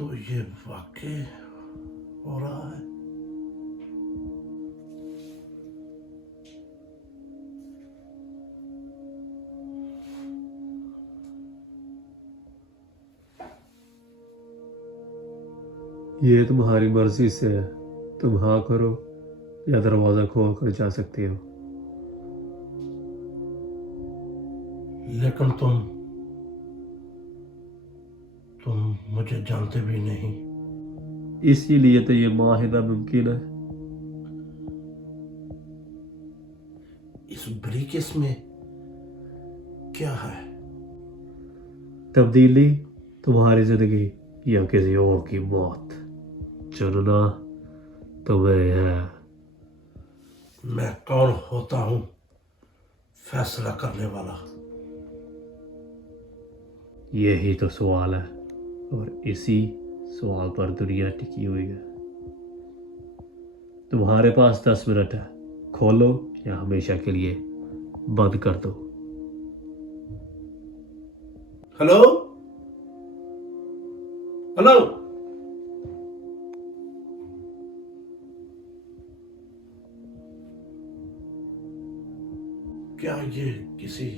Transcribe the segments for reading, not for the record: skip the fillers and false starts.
तो ये वाकई हो रहा है। ये तुम्हारी मर्जी से है, तुम हाँ करो या दरवाजा खोल कर जा सकती हो। लेकिन तुम मुझे जानते भी नहीं। इसीलिए तो ये माहिदा मुमकिन है। इस ब्रीकेस में क्या है? तब्दीली, तुम्हारी जिंदगी या किसी और की मौत, चुनना तुम्हें है। मैं कौन होता हूं फैसला करने वाला? यही तो सवाल है, और इसी सवाल पर दुनिया टिकी हुई है। तुम्हारे पास 10 मिनट है, खोलो या हमेशा के लिए बंद कर दो। Hello hello. क्या ये किसी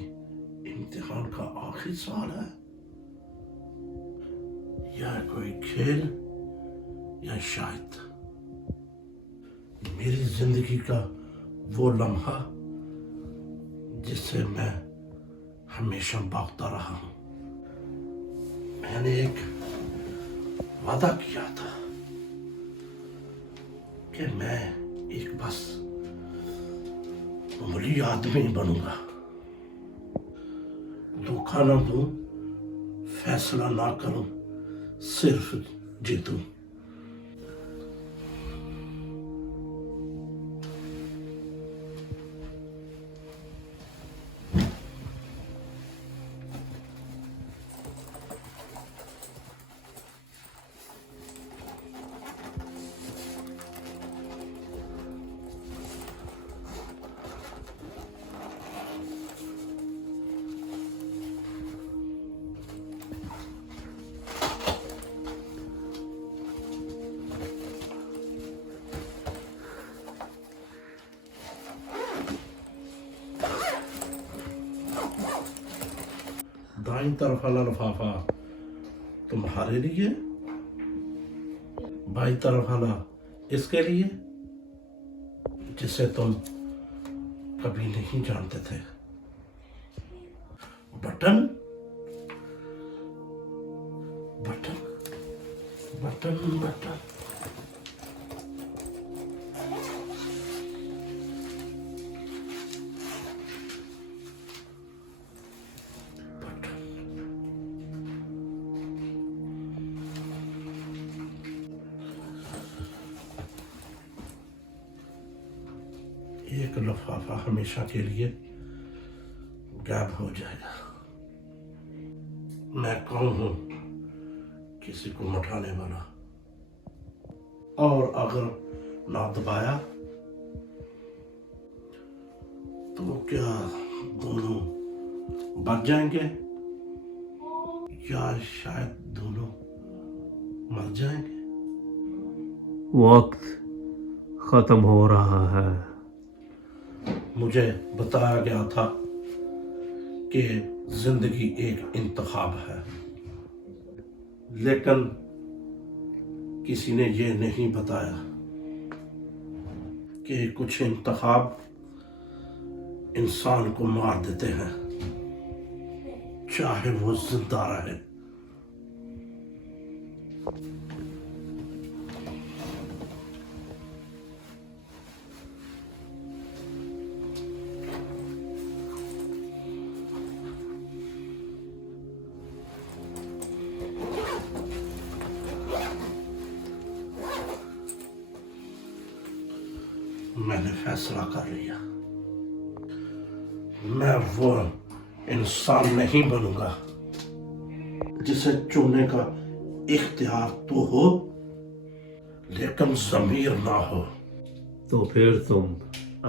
इम्तिहान का आखिरी सवाल है, या कोई खेल, या शायद मेरी जिंदगी का वो लम्हा जिससे मैं हमेशा भागता रहा हूं? मैंने एक वादा किया था कि मैं एक बस मामूली आदमी बनूंगा, धोखा ना दूं, फैसला ना करूं, सिर्फ जीतूं। दाईं तरफ वाला लिफाफा तुम्हारे लिए, बाईं तरफ वाला इसके लिए जिसे तुम कभी नहीं जानते थे। Button button button button. एक लिफाफा हमेशा के लिए गायब हो जाएगा। मैं कौन हूं किसी को मठाने वाला? और अगर ना दबाया तो क्या दोनों बच जाएंगे, या शायद दोनों मर जाएंगे? वक्त खत्म हो रहा है। मुझे बताया गया था कि जिंदगी एक इंतखाब है, लेकिन किसी ने ये नहीं बताया कि कुछ इंतखाब इंसान को मार देते हैं, चाहे वो जिंदा रहे। मैंने फैसला कर लिया, मैं वो इंसान नहीं बनूंगा जिसे चुनने का इख्तियार तो हो लेकिन ज़मीर ना हो। तो फिर तुम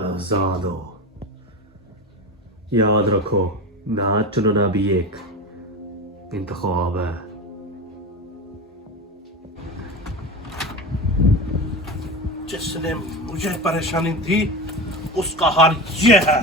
आजाद हो। याद रखो, ना चुनना भी एक इंतखाब है। जिसने मुझे परेशानी दी उसका हाल ये है।